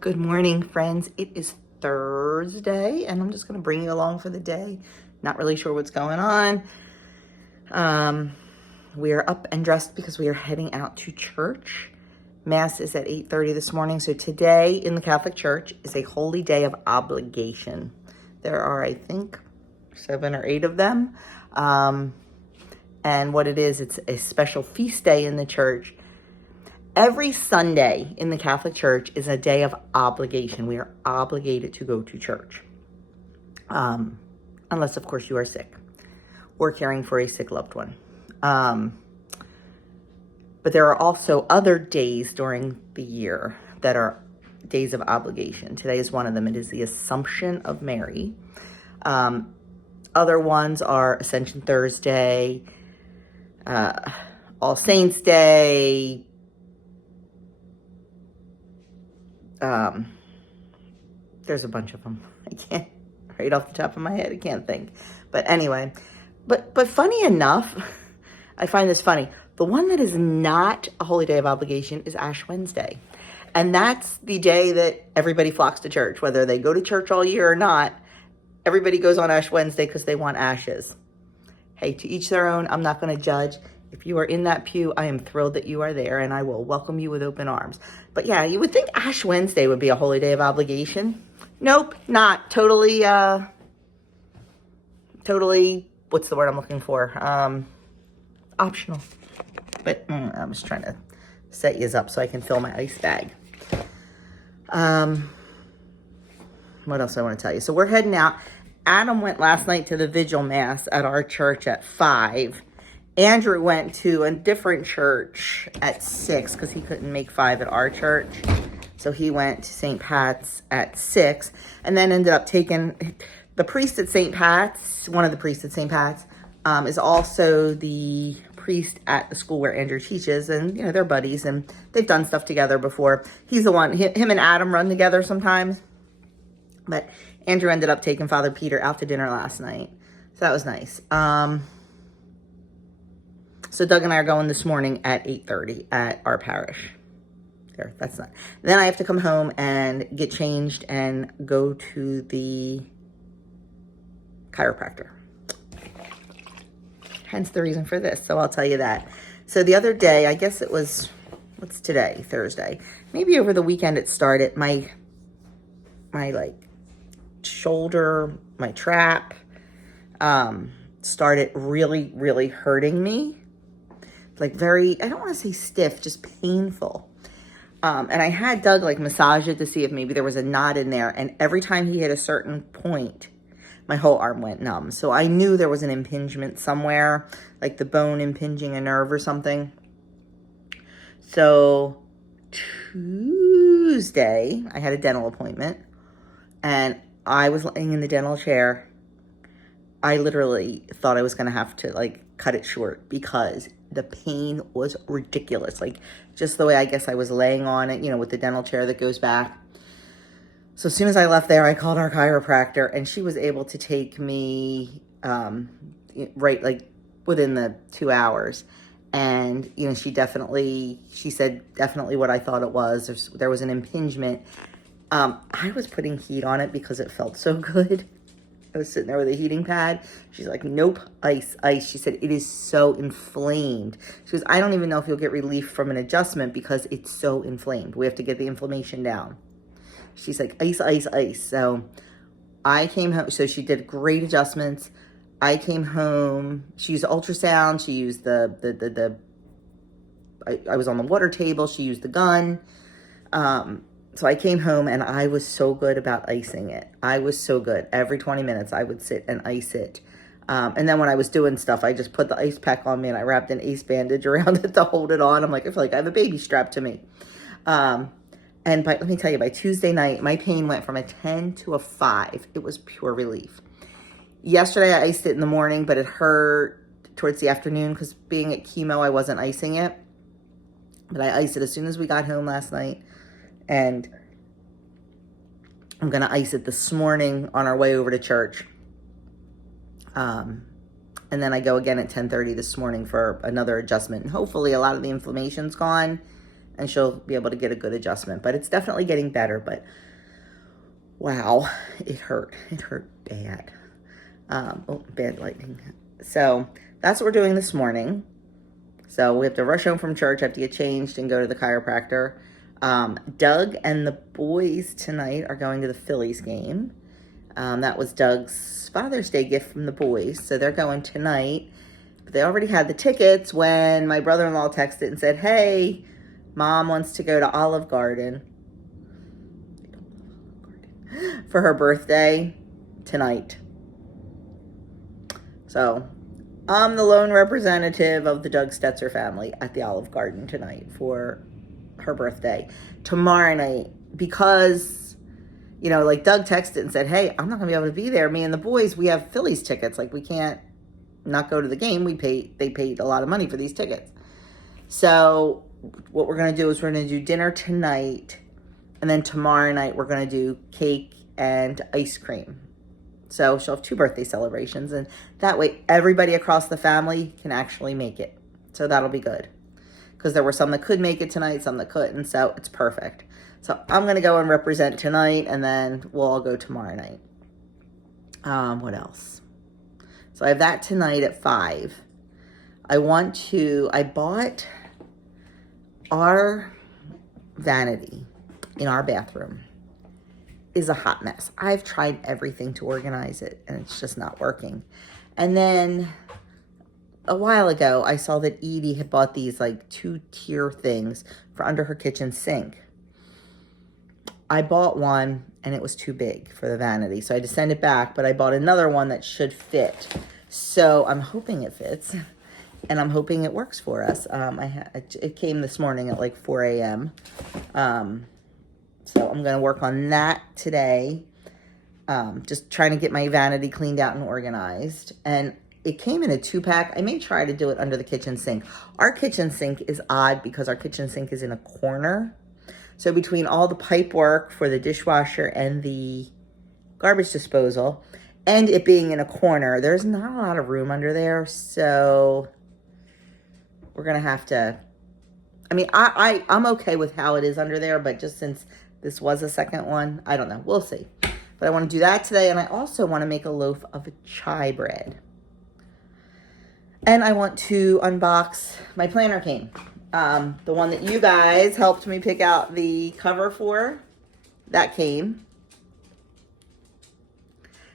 Good morning, friends. It is Thursday, and I'm just going to bring you along for the day. Not really sure what's going on. We are up and dressed because we are heading out to church. Mass is at 8:30 this morning. So today in the Catholic Church is a holy day of obligation. There are, I think, 7 or 8 of them. And what it is, it's a special feast day in the church. Every Sunday in the Catholic Church is a day of obligation. We are obligated to go to church. Unless, of course, you are sick or caring for a sick loved one. But there are also other days during the year that are days of obligation. Today is one of them. It is the Assumption of Mary. Other ones are Ascension Thursday, All Saints Day, there's a bunch of them. I can't, right off the top of my head, I can't think. But anyway, but funny enough, I find this funny. The one that is not a holy day of obligation is Ash Wednesday. And that's the day that everybody flocks to church, whether they go to church all year or not. Everybody goes on Ash Wednesday because they want ashes. Hey, to each their own. I'm not going to judge. If you are in that pew, I am thrilled that you are there, and I will welcome you with open arms. But yeah, you would think Ash Wednesday would be a holy day of obligation. Nope, not. Totally, what's the word I'm looking for? Optional. But I'm just trying to set you up so I can fill my ice bag. What else I want to tell you? So we're heading out. Adam went last night to the vigil mass at our church at 5. Andrew went to a different church at 6 because he couldn't make 5 at our church. So he went to St. Pat's at 6 and then ended up taking the priest at St. Pat's. One of the priests at St. Pat's is also the priest at the school where Andrew teaches, and you know they're buddies and they've done stuff together before. He's the one, him and Adam run together sometimes. But Andrew ended up taking Father Peter out to dinner last night. So that was nice. So Doug and I are going this morning at 8:30 at our parish. There, that's not. Then I have to come home and get changed and go to the chiropractor. Hence the reason for this. So I'll tell you that. So the other day, I guess it was, what's today? Thursday. Maybe over the weekend it started. My like shoulder, my trap, started really, really hurting me. Like very, I don't want to say stiff, just painful. And I had Doug like massage it to see if maybe there was a knot in there. And every time he hit a certain point, my whole arm went numb. So I knew there was an impingement somewhere, like the bone impinging a nerve or something. So Tuesday, I had a dental appointment and I was laying in the dental chair. I literally thought I was going to have to like cut it short because the pain was ridiculous. Like just the way I guess I was laying on it, you know, with the dental chair that goes back. So as soon as I left there, I called our chiropractor and she was able to take me right like within the 2 hours. And, you know, she said definitely what I thought it was. There was an impingement. I was putting heat on it because it felt so good. I was sitting there with a heating pad. She's like, nope, ice, ice. She said, it is so inflamed. She goes, I don't even know if you'll get relief from an adjustment because it's so inflamed. We have to get the inflammation down. She's like, ice, ice, ice. So I came home. So she did great adjustments. I came home. She used ultrasound. She used I was on the water table. She used the gun. So I came home and I was so good about icing it. I was so good. Every 20 minutes I would sit and ice it. And then when I was doing stuff, I just put the ice pack on me and I wrapped an ace bandage around it to hold it on. I'm like, I feel like I have a baby strapped to me. And let me tell you, by Tuesday night, my pain went from a 10 to a 5. It was pure relief. Yesterday I iced it in the morning, but it hurt towards the afternoon because being at chemo, I wasn't icing it. But I iced it as soon as we got home last night. And I'm going to ice it this morning on our way over to church. And then I go again at 10:30 this morning for another adjustment. And hopefully a lot of the inflammation's gone and she'll be able to get a good adjustment. But it's definitely getting better. But wow, it hurt. It hurt bad. Oh, bad lightning. So that's what we're doing this morning. So we have to rush home from church, have to get changed and go to the chiropractor. Doug and the boys tonight are going to the Phillies game. That was Doug's Father's Day gift from the boys. So they're going tonight. But they already had the tickets when my brother-in-law texted and said, hey, Mom wants to go to Olive Garden for her birthday tonight. So I'm the lone representative of the Doug Stetzer family at the Olive Garden tonight for her birthday. Tomorrow night, because, you know, like Doug texted and said, hey, I'm not going to be able to be there. Me and the boys, we have Phillies tickets. Like, we can't not go to the game. They paid a lot of money for these tickets. So what we're going to do is we're going to do dinner tonight. And then tomorrow night, we're going to do cake and ice cream. So she'll have 2 birthday celebrations. And that way, everybody across the family can actually make it. So that'll be good. Because there were some that could make it tonight, some that couldn't. So it's perfect. So I'm going to go and represent tonight. And then we'll all go tomorrow night. What else? So I have that tonight at 5. I bought our vanity in our bathroom is a hot mess. I've tried everything to organize it and it's just not working. And then a while ago, I saw that Edie had bought these like 2-tier things for under her kitchen sink. I bought one and it was too big for the vanity. So I had to send it back, but I bought another one that should fit. So I'm hoping it fits and I'm hoping it works for us. It came this morning at like 4 a.m. So I'm going to work on that today. Just trying to get my vanity cleaned out and organized. And it came in a 2-pack. I may try to do it under the kitchen sink. Our kitchen sink is odd because our kitchen sink is in a corner. So between all the pipe work for the dishwasher and the garbage disposal and it being in a corner, there's not a lot of room under there. So we're going to have to, I mean, I'm okay with how it is under there, but just since this was a second one, I don't know. We'll see. But I want to do that today. And I also want to make a loaf of chai bread. And I want to unbox my planner cane. The one that you guys helped me pick out the cover for. That came.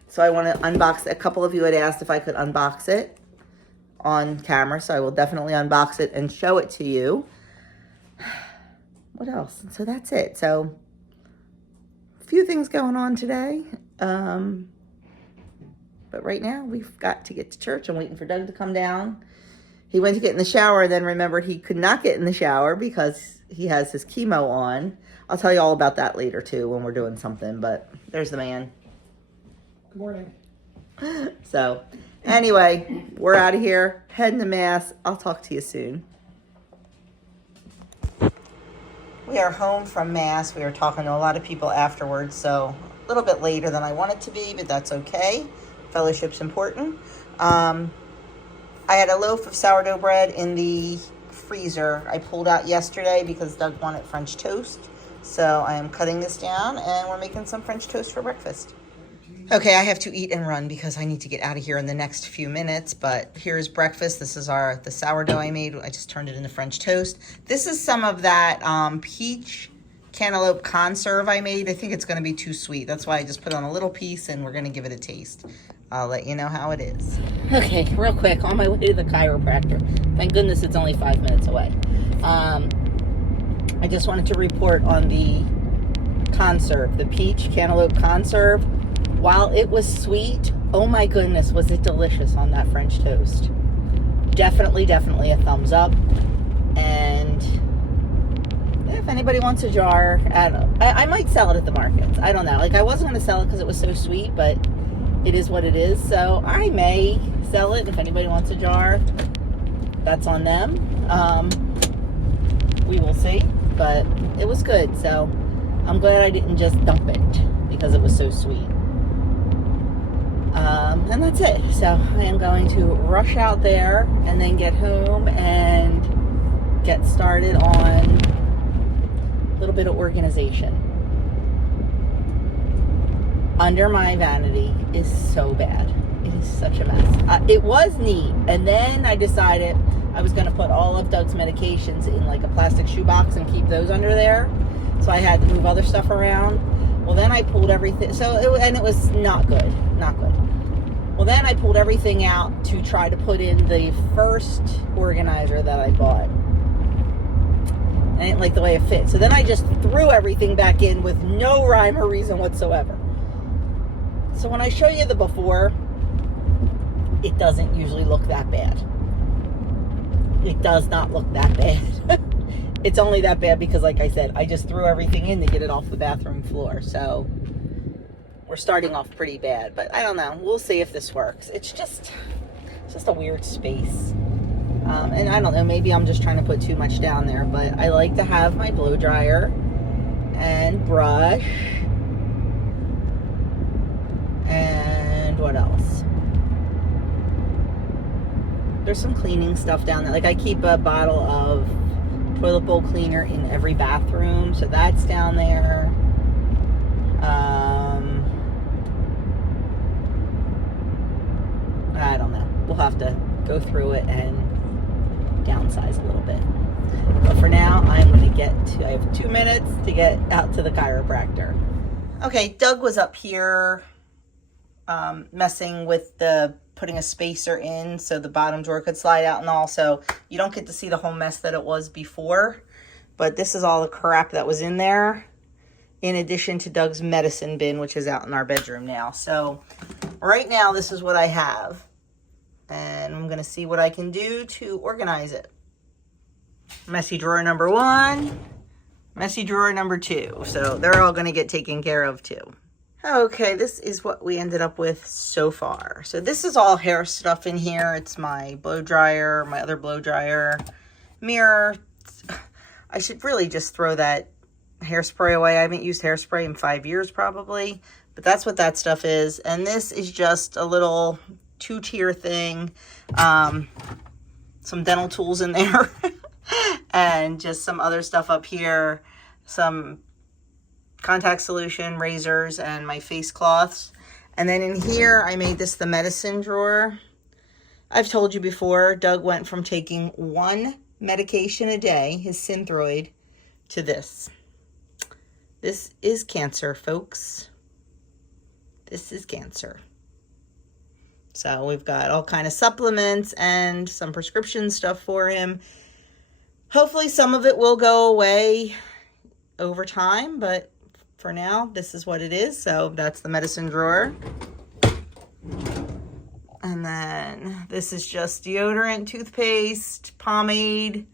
So I want to unbox it. A couple of you had asked if I could unbox it on camera. So I will definitely unbox it and show it to you. What else? So that's it. So a few things going on today. But right now we've got to get to church. I'm waiting for Doug to come down. He went to get in the shower and then remembered he could not get in the shower because he has his chemo on. I'll tell you all about that later too when we're doing something, but there's the man. Good morning. So anyway, we're out of here, heading to Mass. I'll talk to you soon. We are home from Mass. We were talking to a lot of people afterwards, so a little bit later than I wanted to be, but that's okay. Fellowship's important. I had a loaf of sourdough bread in the freezer. I pulled out yesterday because Doug wanted French toast. So I am cutting this down and we're making some French toast for breakfast. Okay, I have to eat and run because I need to get out of here in the next few minutes. But here's breakfast. This is the sourdough I made. I just turned it into French toast. This is some of that peach cantaloupe conserve I made. I think it's going to be too sweet. That's why I just put on a little piece and we're going to give it a taste. I'll let you know how it is. Okay, real quick, on my way to the chiropractor. Thank goodness it's only 5 minutes away. I just wanted to report on the conserve, the peach cantaloupe conserve. While it was sweet, oh my goodness, was it delicious on that French toast. Definitely a thumbs up. And if anybody wants a jar, I might sell it at the markets. I don't know. Like, I wasn't going to sell it because it was so sweet, but it is what it is. So I may sell it if anybody wants a jar. That's on them. We will see. But it was good. So I'm glad I didn't just dump it because it was so sweet. And that's it. So I am going to rush out there and then get home and get started on little bit of organization. Under my vanity is so bad. It is such a mess. It was neat, and then I decided I was going to put all of Doug's medications in like a plastic shoebox and keep those under there. So I had to move other stuff around. Well, then I pulled everything. And it was not good. Not good. Well, then I pulled everything out to try to put in the first organizer that I bought. I didn't like the way it fit. So then I just threw everything back in with no rhyme or reason whatsoever. So when I show you the before, it doesn't usually look that bad. It does not look that bad. It's only that bad because, like I said, I just threw everything in to get it off the bathroom floor. So we're starting off pretty bad, but I don't know. We'll see if this works. It's just a weird space. And I don't know, maybe I'm just trying to put too much down there, but I like to have my blow dryer and brush. And what else? There's some cleaning stuff down there. Like I keep a bottle of toilet bowl cleaner in every bathroom, so that's down there. I don't know. We'll have to go through it and downsize a little bit. But for now, I'm going to I have 2 minutes to get out to the chiropractor. Okay, Doug was up here messing with putting a spacer in so the bottom drawer could slide out and all. So you don't get to see the whole mess that it was before. But this is all the crap that was in there, in addition to Doug's medicine bin, which is out in our bedroom now. So right now, this is what I have. And I'm going to see what I can do to organize it. Messy drawer number 1. Messy drawer number 2. So they're all going to get taken care of too. Okay, this is what we ended up with so far. So this is all hair stuff in here. It's my blow dryer, my other blow dryer, mirror. I should really just throw that hairspray away. I haven't used hairspray in 5 years probably, but that's what that stuff is. And this is just a little 2-tier thing. Some dental tools in there and just some other stuff up here. Some contact solution, razors, and my face cloths. And then in here, I made this the medicine drawer. I've told you before, Doug went from taking 1 medication a day, his Synthroid, to this. This is cancer, folks. This is cancer. So we've got all kind of supplements and some prescription stuff for him. Hopefully some of it will go away over time, but for now, this is what it is. So that's the medicine drawer. And then this is just deodorant, toothpaste, pomade,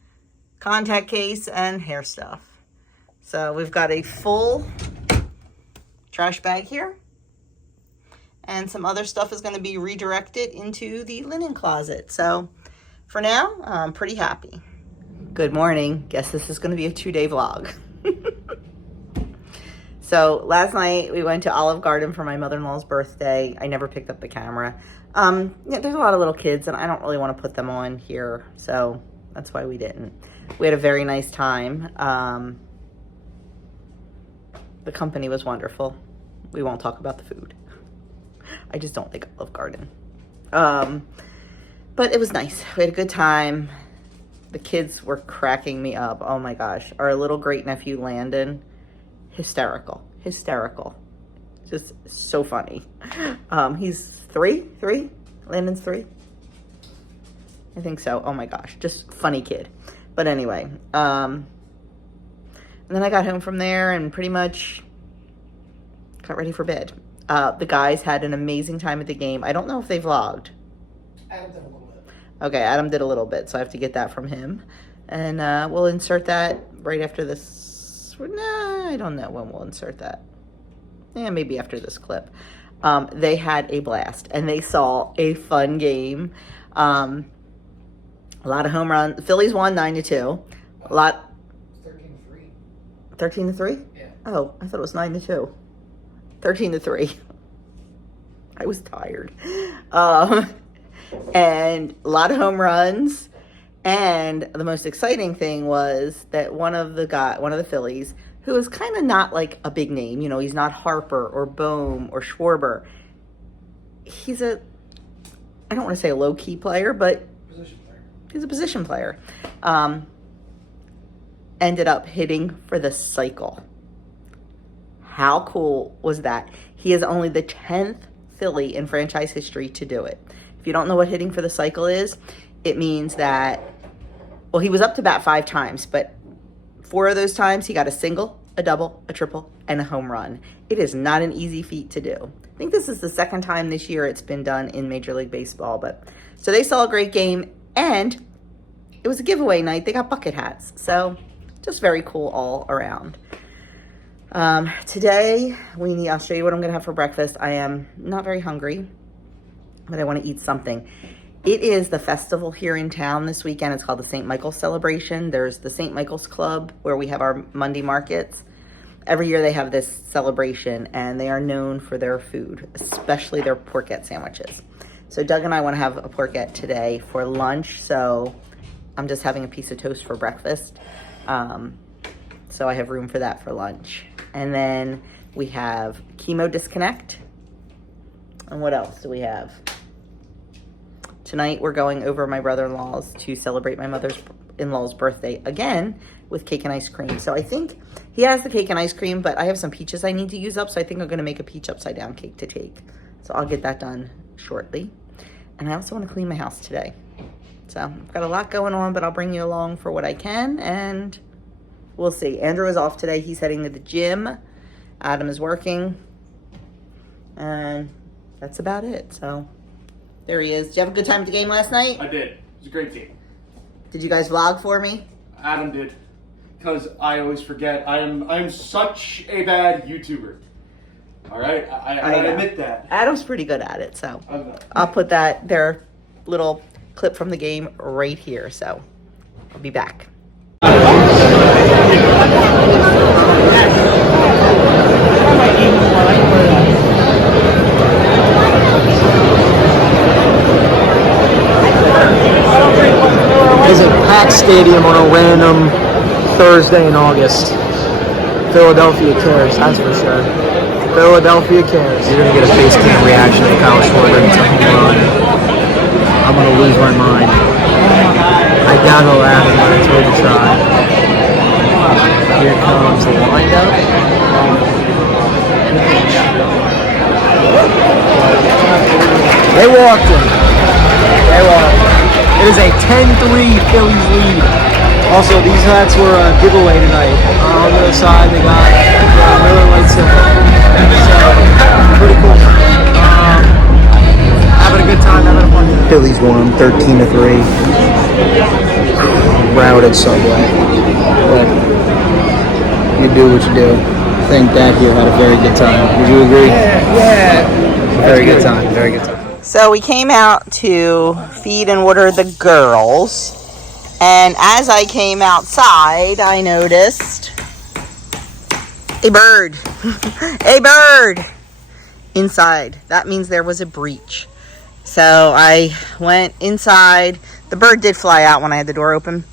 contact case, and hair stuff. So we've got a full trash bag here. And some other stuff is going to be redirected into the linen closet. So for now, I'm pretty happy. Good morning. Guess this is going to be a 2-day vlog. So last night we went to Olive Garden for my mother-in-law's birthday. I never picked up the camera. Yeah, there's a lot of little kids and I don't really want to put them on here. So that's why we didn't. We had a very nice time. The company was wonderful. We won't talk about the food. I just don't think Olive Garden. But it was nice. We had a good time. The kids were cracking me up. Oh my gosh. Our little great nephew, Landon, hysterical. Just so funny. He's 3? Landon's 3? I think so. Oh my gosh. Just funny kid. But anyway. And then I got home from there and pretty much got ready for bed. The guys had an amazing time at the game. I don't know if they vlogged. Adam did a little bit. Okay, Adam did a little bit, so I have to get that from him. And we'll insert that right after this. No, I don't know when we'll insert that. Yeah, maybe after this clip. They had a blast, and they saw a fun game. A lot of home runs. The Phillies won 9-2. A lot. 13-3. 13-3? Yeah. Oh, I thought it was 9-2. 13-3. I was tired. And a lot of home runs. And the most exciting thing was that one of the Phillies who is kind of not like a big name. You know, he's not Harper or Bohm or Schwarber. He's I don't want to say a low-key player, but Position player. he's a position player. Ended up hitting for the cycle. How cool was that? He is only the 10th Philly in franchise history to do it. If you don't know what hitting for the cycle is, it means that, well, he was up to bat 5 times, but 4 of those times he got a single, a double, a triple, and a home run. It is not an easy feat to do. I think this is the second time this year it's been done in Major League Baseball. But so they saw a great game, and it was a giveaway night. They got bucket hats. So just very cool all around. Today, I'll show you what I'm going to have for breakfast. I am not very hungry, but I want to eat something. It is the festival here in town this weekend. It's called the St. Michael's Celebration. There's the St. Michael's Club where we have our Monday markets. Every year they have this celebration, and they are known for their food, especially their porchetta sandwiches. So Doug and I want to have a porchetta today for lunch, so I'm just having a piece of toast for breakfast. So I have room for that for lunch. And then we have chemo disconnect. And what else do we have? Tonight we're going over my brother-in-law's to celebrate my mother-in-law's birthday again with cake and ice cream. So I think he has the cake and ice cream, but I have some peaches I need to use up, so I think I'm going to make a peach upside down cake to take. So I'll get that done shortly. And I also want to clean my house today. So I've got a lot going on, but I'll bring you along for what I can, and we'll see. Andrew is off today. He's heading to the gym. Adam is working. And that's about it. So there he is. Did you have a good time at the game last night? I did. It was a great game. Did you guys vlog for me? Adam did. Because I always forget. I'm such a bad YouTuber. Alright? I admit that. Adam's pretty good at it, so I'm not. I'll put their little clip from the game right here. So I'll be back. Visit packed stadium on a random Thursday in August. Philadelphia cares, that's for sure. Philadelphia cares. You're gonna get a face cam reaction to Kyle Schwarber to home run. I'm gonna lose my mind. I gotta laugh when I told you to try. Here comes the windup. They walked him. They walked him. It is a 10-3 Phillies lead. Also, these hats were a giveaway tonight. On the other side, they got Miller Lite Center. So, pretty cool. Having a good time, having a fun time. Phillies won 13-3. Routed Subway. But you do what you do. I think Dad here had a very good time. Would you agree? Yeah. Very good time. Very good time. So we came out to feed and water the girls, and as I came outside, I noticed a bird. A bird inside. That means there was a breach. So I went inside. The bird did fly out when I had the door open,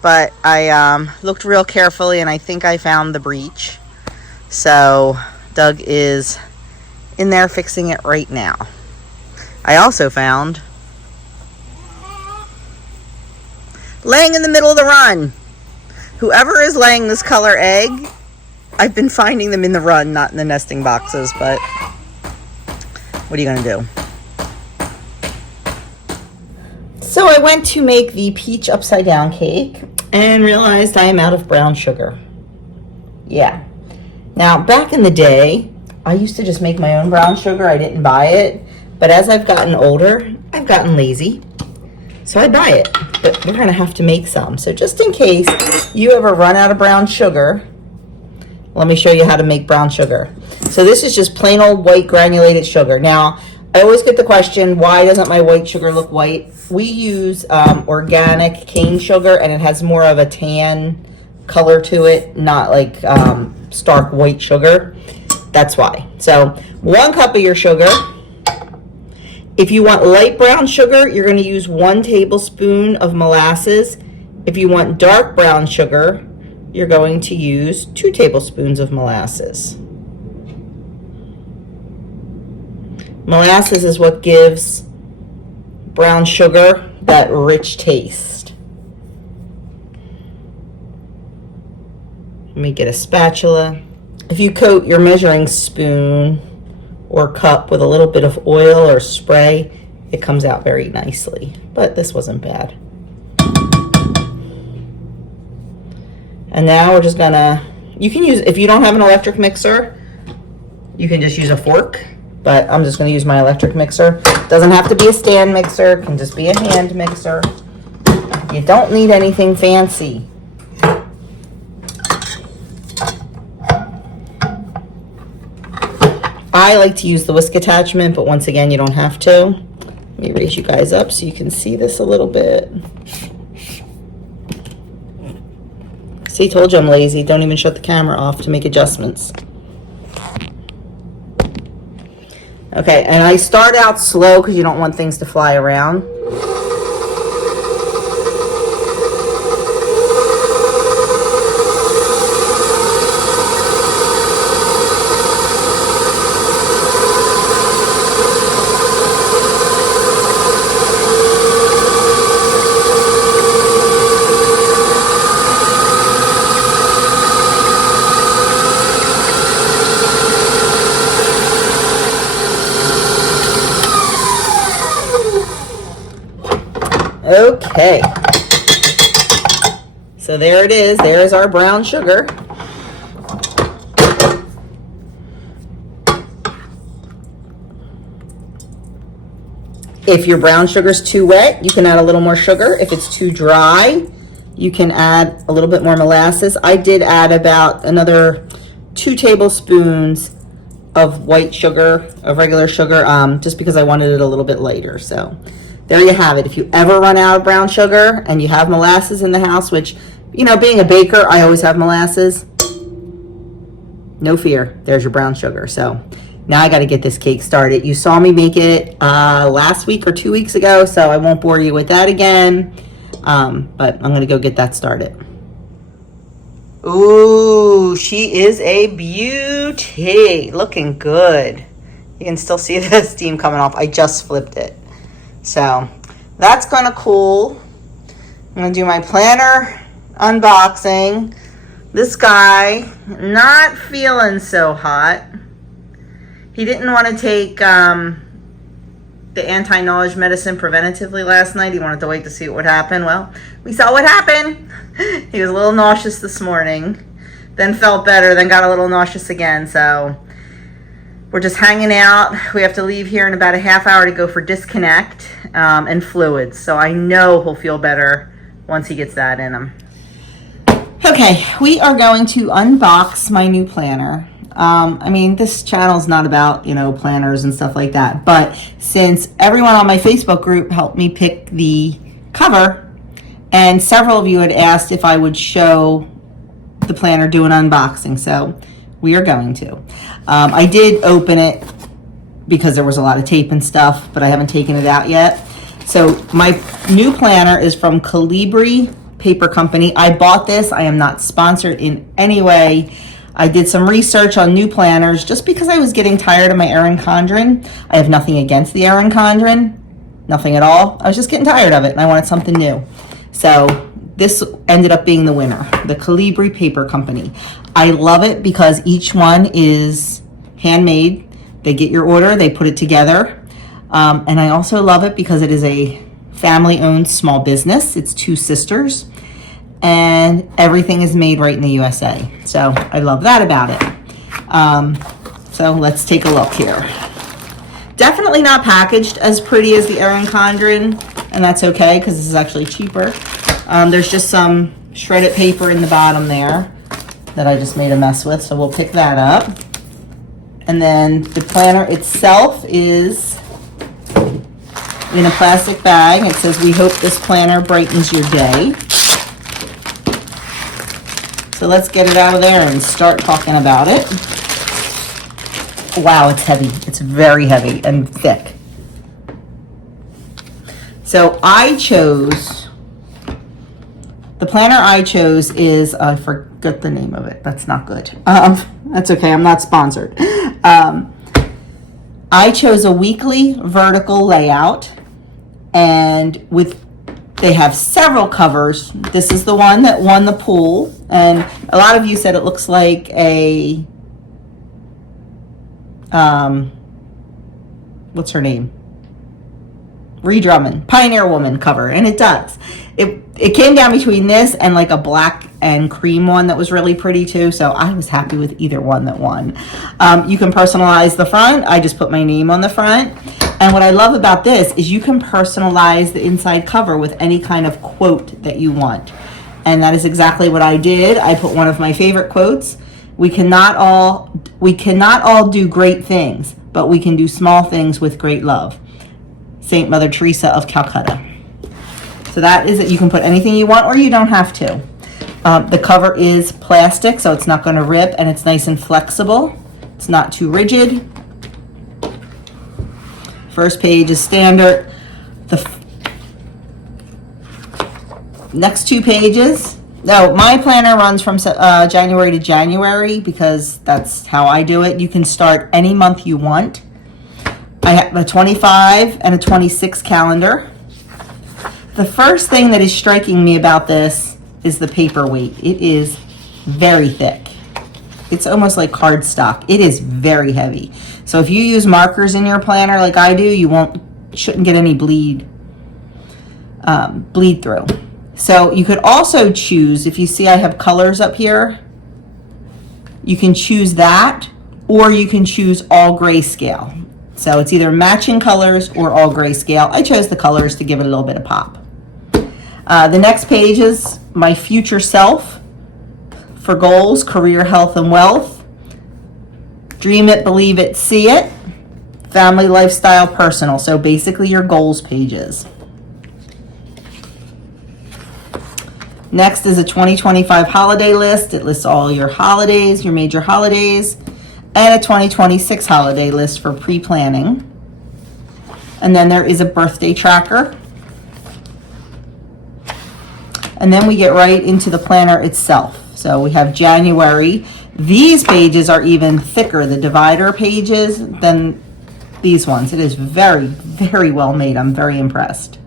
but I looked real carefully, and I think I found the breach. So Doug is in there fixing it right now. I also found, laying in the middle of the run, whoever is laying this color egg, I've been finding them in the run, not in the nesting boxes, but what are you going to do? So I went to make the peach upside down cake and realized I am out of brown sugar. Yeah. Now, back in the day, I used to just make my own brown sugar. I didn't buy it. But as I've gotten older, I've gotten lazy. So I buy it. But we're going to have to make some. So just in case you ever run out of brown sugar, let me show you how to make brown sugar. So this is just plain old white granulated sugar. Now, I always get the question, why doesn't my white sugar look white? We use organic cane sugar, and it has more of a tan color to it, not like stark white sugar. That's why. So 1 cup of your sugar. If you want light brown sugar, you're going to use 1 tablespoon of molasses. If you want dark brown sugar, you're going to use 2 tablespoons of molasses. Molasses is what gives brown sugar that rich taste. Let me get a spatula. If you coat your measuring spoon or cup with a little bit of oil or spray, it comes out very nicely, but this wasn't bad. And now we're just gonna, you can use, if you don't have an electric mixer, you can just use a fork, but I'm just gonna use my electric mixer. Doesn't have to be a stand mixer, it can just be a hand mixer. You don't need anything fancy. I like to use the whisk attachment, but once again, you don't have to. Let me raise you guys up so you can see this a little bit. See, told you I'm lazy. Don't even shut the camera off to make adjustments. Okay, and I start out slow because you don't want things to fly around. Okay, so there it is. There's our brown sugar. If your brown sugar's too wet, you can add a little more sugar. If it's too dry, you can add a little bit more molasses. I did add about another 2 tablespoons of white sugar, of regular sugar, just because I wanted it a little bit lighter. So there you have it. If you ever run out of brown sugar and you have molasses in the house, which, you know, being a baker, I always have molasses. No fear, there's your brown sugar. So now I got to get this cake started. You saw me make it last week or 2 weeks ago, so I won't bore you with that again. But I'm going to go get that started. Ooh, she is a beauty. Looking good. You can still see the steam coming off. I just flipped it. So that's kind of cool. I'm going to do my planner unboxing. This guy, not feeling so hot. He didn't want to take the anti-nausea medicine preventatively last night. He wanted to wait to see what would happen. Well, we saw what happened. He was a little nauseous this morning, then felt better, then got a little nauseous again. So we're just hanging out. We have to leave here in about a half hour to go for disconnect and fluids. So I know he'll feel better once he gets that in him. Okay, we are going to unbox my new planner. I mean, this channel's not about, you know, planners and stuff like that. But since everyone on my Facebook group helped me pick the cover, and several of you had asked if I would show the planner, do an unboxing. So we are going to. I did open it because there was a lot of tape and stuff, but I haven't taken it out yet. So my new planner is from Calibri Paper Company. I bought this. I am not sponsored in any way. I did some research on new planners just because I was getting tired of my Erin Condren. I have nothing against the Erin Condren, nothing at all. I was just getting tired of it and I wanted something new. So this ended up being the winner, the Calibri Paper Company. I love it because each one is handmade. They get your order, they put it together. And I also love it because it is a family-owned small business. It's 2 sisters. And everything is made right in the USA. So I love that about it. So let's take a look here. Definitely not packaged as pretty as the Erin Condren, and that's okay because this is actually cheaper. There's just some shredded paper in the bottom there that I just made a mess with, so we'll pick that up. And then the planner itself is in a plastic bag. It says, "We hope this planner brightens your day." So let's get it out of there and start talking about it. Wow, it's heavy. It's very heavy and thick. So I chose The planner I chose is, I forgot the name of it. That's not good. That's okay. I'm not sponsored. I chose a weekly vertical layout, and they have several covers. This is the one that won the pool, and a lot of you said it looks like a what's her name? Ree Drummond, Pioneer Woman cover, and it does. It came down between this and like a black and cream one that was really pretty too, so I was happy with either one that won. You can personalize the front. I just put my name on the front. And what I love about this is you can personalize the inside cover with any kind of quote that you want. And that is exactly what I did. I put one of my favorite quotes. We cannot all do great things, but we can do small things with great love. Saint Mother Teresa of Calcutta. So that is it. You can put anything you want, or you don't have to. The cover is plastic, so it's not going to rip, and it's nice and flexible. It's not too rigid. First page is standard. The next 2 pages. No, my planner runs from January to January because that's how I do it. You can start any month you want. I have a 25 and a 26 calendar. The first thing that is striking me about this is the paper weight. It is very thick. It's almost like cardstock. It is very heavy. So if you use markers in your planner like I do, you shouldn't get any bleed through. So you could also choose, if you see I have colors up here, you can choose that, or you can choose all grayscale. So it's either matching colors or all grayscale. I chose the colors to give it a little bit of pop. The next page is my future self for goals, career, health, and wealth. Dream it, believe it, see it. Family, lifestyle, personal. So basically your goals pages. Next is a 2025 holiday list. It lists all your holidays, your major holidays, and a 2026 holiday list for pre-planning. And then there is a birthday tracker. And then we get right into the planner itself. So we have January. These pages are even thicker, the divider pages, than these ones. It is very, very well made. I'm very impressed.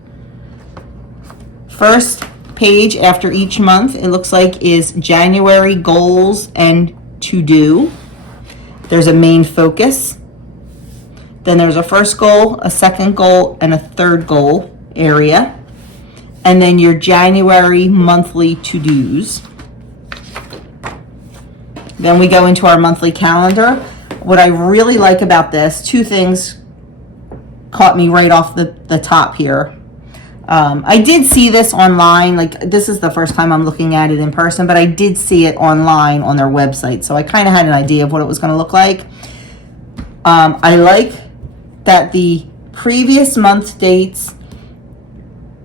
First page after each month, it looks like, is January goals and to do. There's a main focus. Then there's a first goal, a second goal, and a third goal area. And then your January monthly to-dos. Then we go into our monthly calendar. What I really like about this, 2 things caught me right off the top here. I did see this online. Like, this is the first time I'm looking at it in person, but I did see it online on their website. So I kind of had an idea of what it was going to look like. I like that the previous month dates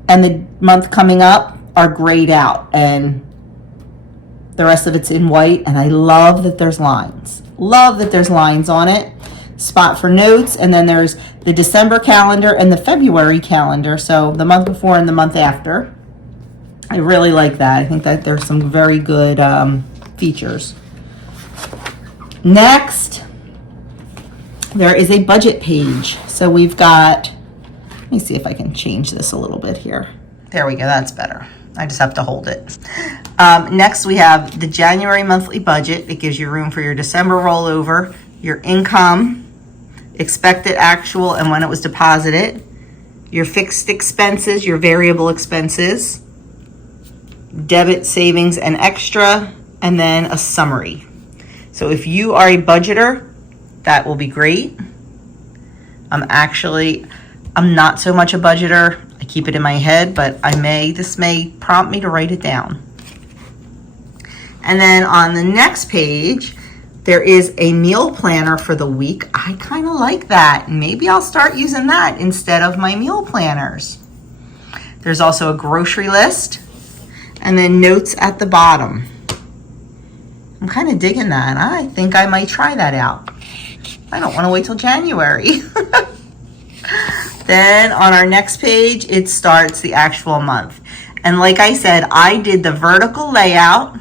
and the month coming up are grayed out, and the rest of it's in white. And I love that there's lines. Love that there's lines on it. Spot for notes, and then there's the December calendar and the February calendar, so the month before and the month after. I really like that. I think that there's some very good features. Next, there is a budget page. So we've got, let me see if I can change this a little bit here. There we go, that's better. I just have to hold it. Next, we have the January monthly budget. It gives you room for your December rollover, your income, expected, actual, and when it was deposited, your fixed expenses, your variable expenses, debit, savings, and extra, and then a summary. So if you are a budgeter, that will be great. I'm not so much a budgeter. I keep it in my head, but this may prompt me to write it down. And then on the next page, there is a meal planner for the week. I kind of like that. Maybe I'll start using that instead of my meal planners. There's also a grocery list, and then notes at the bottom. I'm kind of digging that. I think I might try that out. I don't want to wait till January. Then on our next page, it starts the actual month. And like I said, I did the vertical layout,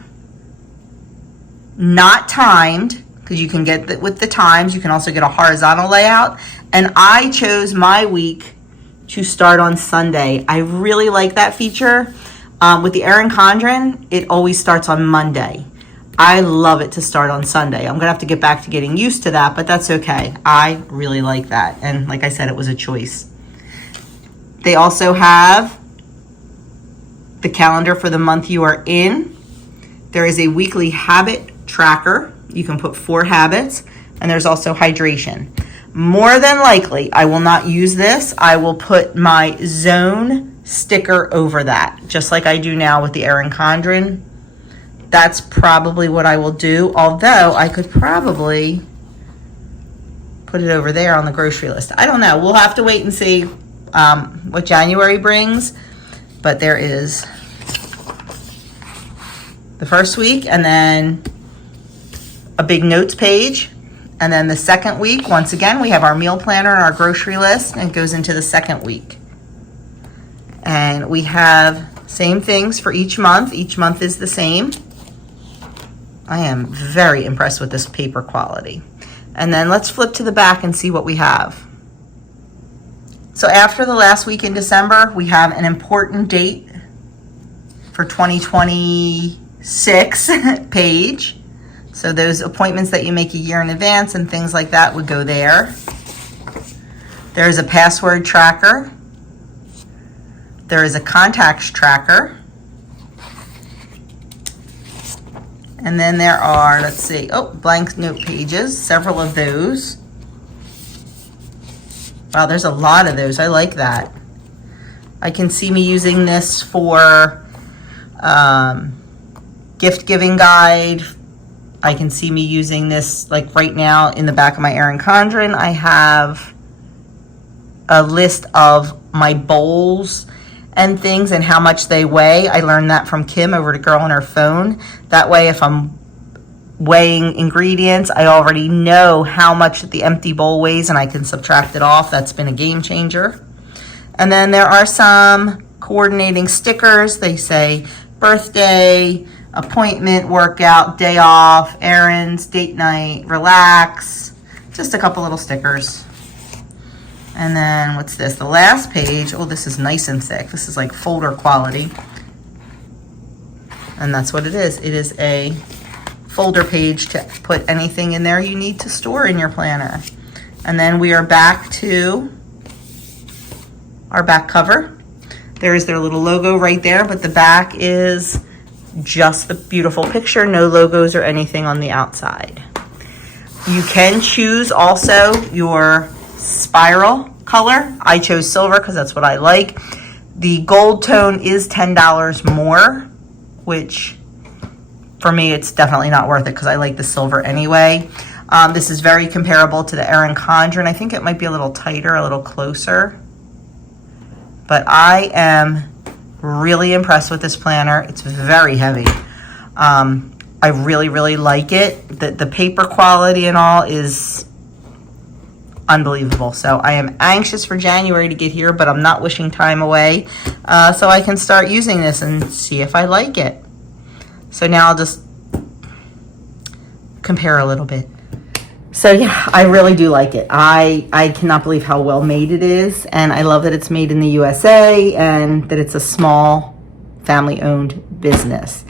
not timed, because you can get with the times. You can also get a horizontal layout. And I chose my week to start on Sunday. I really like that feature. With the Erin Condren, it always starts on Monday. I love it to start on Sunday. I'm gonna have to get back to getting used to that, but that's okay. I really like that. And like I said, it was a choice. They also have the calendar for the month you are in. There is a weekly habit tracker. You can put 4 habits, and there's also hydration. More than likely, I will not use this. I will put my zone sticker over that, just like I do now with the Erin Condren. That's probably what I will do, although I could probably put it over there on the grocery list. I don't know. We'll have to wait and see what January brings, but there is the first week, and then a big notes page. And then the second week, once again, we have our meal planner and our grocery list, and it goes into the second week. And we have same things for each month. Each month is the same. I am very impressed with this paper quality. And then let's flip to the back and see what we have. So after the last week in December, we have an important date for 2026 page. So those appointments that you make a year in advance and things like that would go there. There's a password tracker. There is a contacts tracker. And then there are, let's see, blank note pages, several of those. Wow, there's a lot of those. I like that. I can see me using this for gift giving guide. I can see me using this, like right now in the back of my Erin Condren, I have a list of my bowls and things and how much they weigh. I learned that from Kim over to Girl on Her Phone. That way, if I'm weighing ingredients, I already know how much the empty bowl weighs and I can subtract it off. That's been a game changer. And then there are some coordinating stickers. They say birthday, appointment, workout, day off, errands, date night, relax. Just a couple little stickers. And then what's this? The last page. Oh, this is nice and thick. This is like folder quality. And that's what it is. It is a folder page to put anything in there you need to store in your planner. And then we are back to our back cover. There is their little logo right there, but the back is just the beautiful picture, no logos or anything on the outside. You can choose also your spiral color. I chose silver because that's what I like. The gold tone is $10 more, which for me it's definitely not worth it because I like the silver anyway. This is very comparable to the Erin Condren. I think it might be a little tighter, a little closer. But I am really impressed with this planner. It's very heavy. I really, really like it. The paper quality and all is unbelievable. So I am anxious for January to get here, but I'm not wishing time away so I can start using this and see if I like it. So now I'll just compare a little bit. So yeah, I really do like it. I cannot believe how well made it is, and I love that it's made in the USA and that it's a small family-owned business.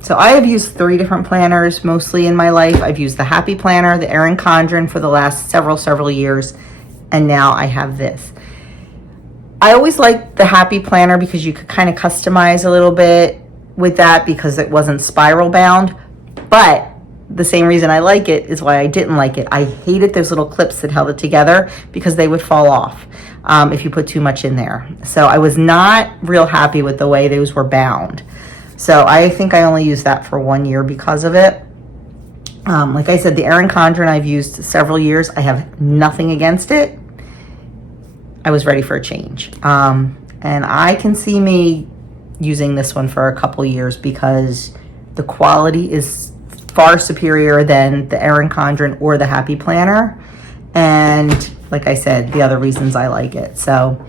So I have used 3 different planners mostly in my life. I've used the Happy Planner, the Erin Condren for the last several years, and now I have this. I always liked the Happy Planner because you could kind of customize a little bit with that because it wasn't spiral bound, but the same reason I like it is why I didn't like it. I hated those little clips that held it together because they would fall off if you put too much in there. So I was not real happy with the way those were bound. So I think I only used that for 1 year because of it. Like I said, the Erin Condren I've used several years. I have nothing against it. I was ready for a change. And I can see me using this one for a couple years because the quality is far superior than the Erin Condren or the Happy Planner. And like I said, the other reasons I like it. So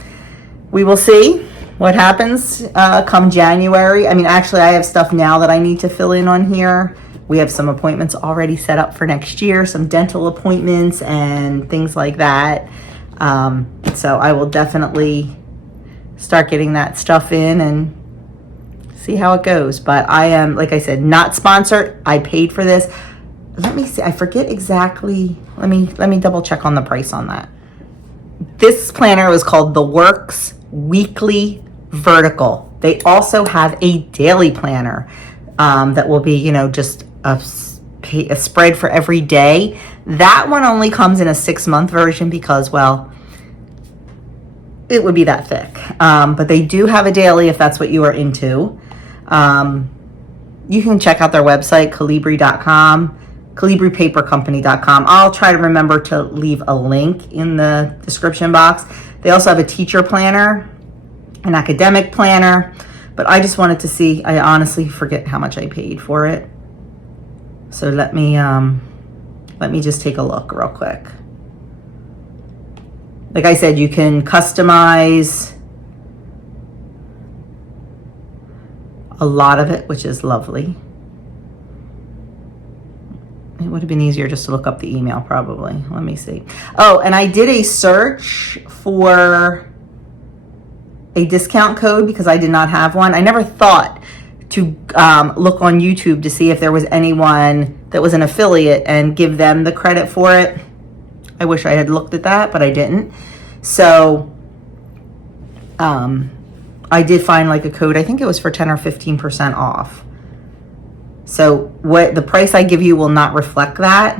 we will see. what happens come January. I mean, actually, I have stuff now that I need to fill in on here. We have some appointments already set up for next year, some dental appointments and things like that. So I will definitely start getting that stuff in and see how it goes. But I am, like I said, not sponsored. I paid for this. Let me see. I forget exactly. Let me double check on the price on that. This planner was called The Works Weekly Vertical. They also have a daily planner that will be, you know, just a spread for every day. That one only comes in a 6-month version because, well, it would be that thick. But they do have a daily if that's what you are into. You can check out their website, Calibri.com, CalibriPaperCompany.com. I'll try to remember to leave a link in the description box. They also have a teacher planner, an academic planner, but I just wanted to see. I honestly forget how much I paid for it. So let me just take a look real quick. Like I said, you can customize a lot of it, which is lovely. It would have been easier just to look up the email probably. Let me see. Oh, and I did a search for a discount code because I did not have one. I never thought to look on YouTube to see if there was anyone that was an affiliate and give them the credit for it. I wish I had looked at that, but I didn't. So I did find like a code. I think it was for 10 or 15% off. So what the price I give you will not reflect that.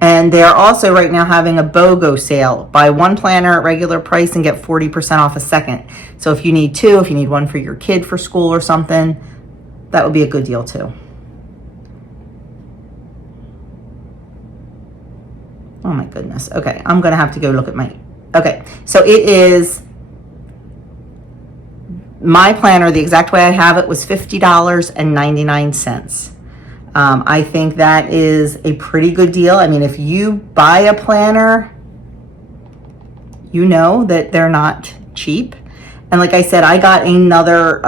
And they are also right now having a BOGO sale. Buy one planner at regular price and get 40% off a second. So if you need two, if you need one for your kid for school or something, that would be a good deal too. Oh my goodness. Okay, I'm gonna have to go look at my, okay. So it is, my planner, the exact way I have it was $50.99. I think that is a pretty good deal. I mean, if you buy a planner, you know that they're not cheap. And like I said, I got another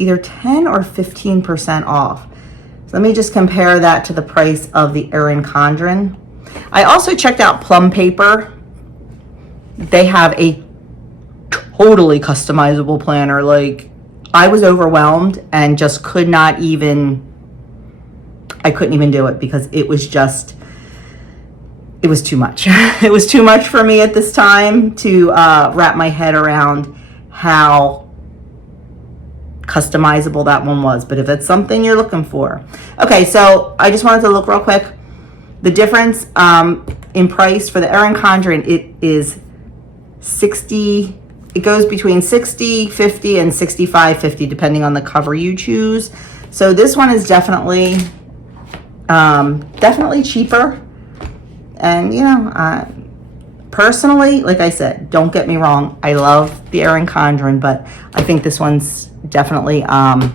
either 10 or 15% off. So let me just compare that to the price of the Erin Condren. I also checked out Plum Paper. They have a totally customizable planner. Like, I was overwhelmed and just could not even, I couldn't even do it because it was just, it was too much. It was too much for me at this time to wrap my head around how customizable that one was. But if it's something you're looking for. Okay, so I just wanted to look real quick. The difference in price for the Erin Condren, it is 60, it goes between 60, 50, and 65.50 depending on the cover you choose. So this one is definitely cheaper. And you know, personally, like I said, don't get me wrong, I love the Erin Condren, but I think this one's definitely a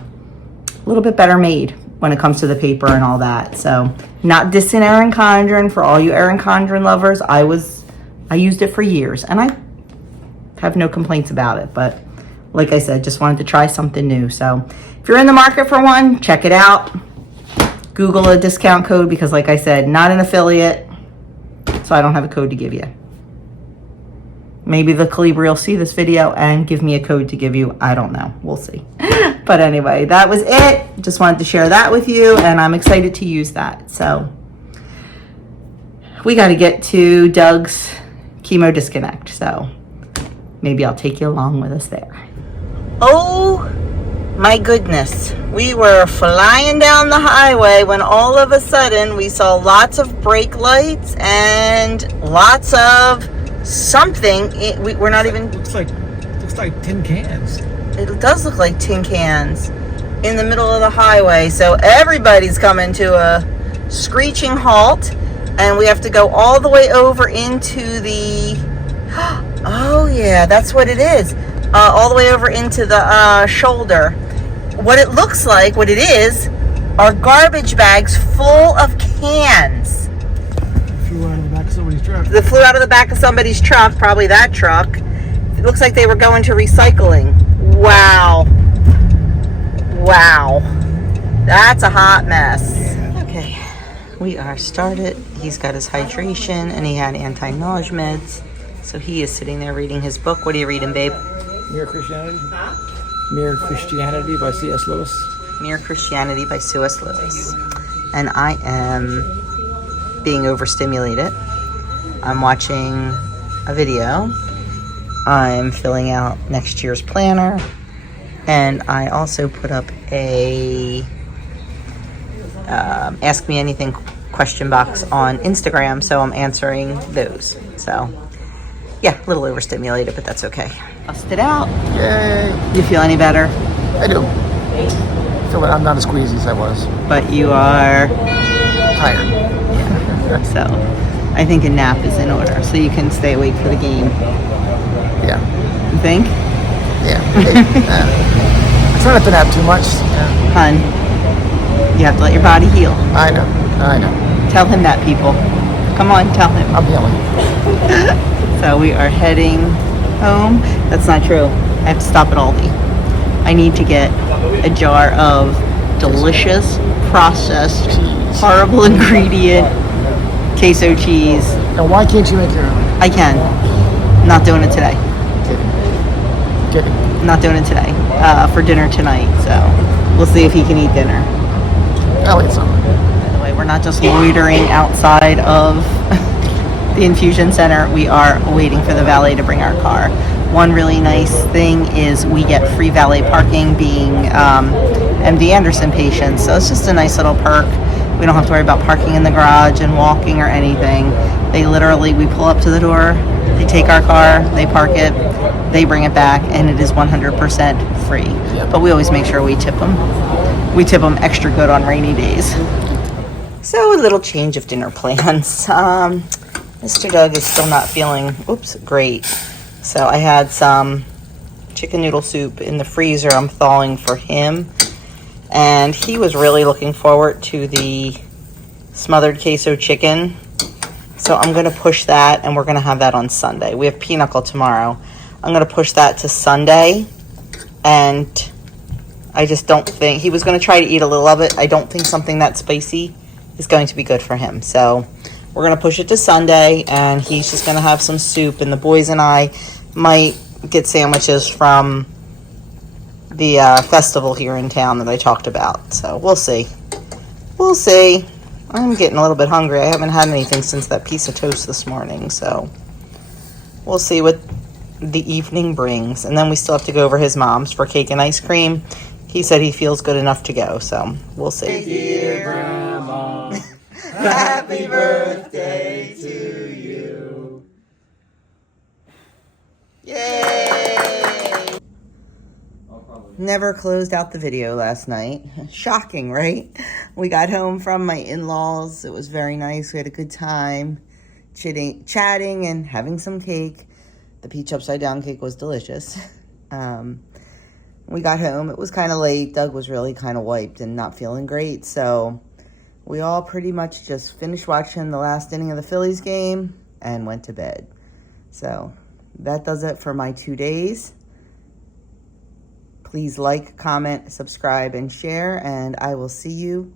little bit better made when it comes to the paper and all that. So not dissing Erin Condren. For all you Erin Condren lovers, I used it for years and I have no complaints about it. But like I said, just wanted to try something new. So if you're in the market for one, check it out. Google a discount code because like I said, not an affiliate, so I don't have a code to give you. Maybe the Calibri will see this video and give me a code to give you. I don't know. We'll see. But anyway, that was it. Just wanted to share that with you, and I'm excited to use that. So we got to get to Doug's chemo disconnect. So maybe I'll take you along with us there. Oh my goodness. We were flying down the highway when all of a sudden we saw lots of brake lights and lots of something. We're not even... Looks like tin cans. It does look like tin cans in the middle of the highway. So everybody's coming to a screeching halt, and we have to go all the way over into the... Oh yeah, that's what it is. All the way over into the shoulder. What it looks like, what it is, are garbage bags full of cans. Flew out of the back of somebody's truck. That flew out of the back of somebody's truck, probably that truck. looks like they were going to recycling. Wow. Wow. That's a hot mess. Okay, we are started. He's got his hydration and he had anti-nausea meds. So he is sitting there reading his book. What are you reading, babe? Mere Christianity? Mere Christianity by C.S. Lewis. Mere Christianity by C.S. Lewis. And I am being overstimulated. I'm watching a video. I'm filling out next year's planner. And I also put up a Ask Me Anything question box on Instagram. So I'm answering those. So, yeah, a little overstimulated, but that's okay. Bust it out. Yay! You feel any better? I do. I feel like I'm not as queasy as I was. But you are Tired. Yeah. So I think a nap is in order, so you can stay awake for the game. Yeah. You think? Yeah. I try not to nap too much. Yeah. Hun, you have to let your body heal. I know. Tell him that, people. Come on, tell him. I'm healing. So we are heading home. That's not true. I have to stop at Aldi. I need to get a jar of delicious, processed, horrible ingredient queso cheese. Now, why can't you make your own? I can. Not doing it today. Kidding. Not doing it today. For dinner tonight. So we'll see if he can eat dinner. I'll eat some. By the way, we're not just loitering outside of the infusion center. We are waiting for the valet to bring our car. One really nice thing is we get free valet parking being MD Anderson patients. So it's just a nice little perk. We don't have to worry about parking in the garage and walking or anything. They literally, we pull up to the door, they take our car, they park it, they bring it back, and it is 100% free. Yep. But we always make sure we tip them. We tip them extra good on rainy days. So a little change of dinner plans. Mr. Doug is still not feeling, great. So I had some chicken noodle soup in the freezer. I'm thawing for him. And he was really looking forward to the smothered queso chicken. So I'm going to push that, and we're going to have that on Sunday. We have pinochle tomorrow. I'm going to push that to Sunday. And I just don't think, he was going to try to eat a little of it. I don't think something that spicy is going to be good for him. So we're going to push it to Sunday, and he's just going to have some soup. And the boys and I might get sandwiches from the festival here in town that I talked about. So we'll see. We'll see. I'm getting a little bit hungry. I haven't had anything since that piece of toast this morning. So we'll see what the evening brings. And then we still have to go over his mom's for cake and ice cream. He said he feels good enough to go. So we'll see. Dear Grandma, happy birthday to you. Yay! Never closed out the video last night. Shocking, right? We got home from my in-laws. It was very nice. We had a good time chatting and having some cake. The peach upside down cake was delicious. We got home. It was kind of late. Doug was really kind of wiped and not feeling great. So we all pretty much just finished watching the last inning of the Phillies game and went to bed. So that does it for my 2 days. Please like, comment, subscribe, and share, and I will see you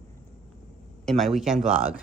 in my weekend vlog.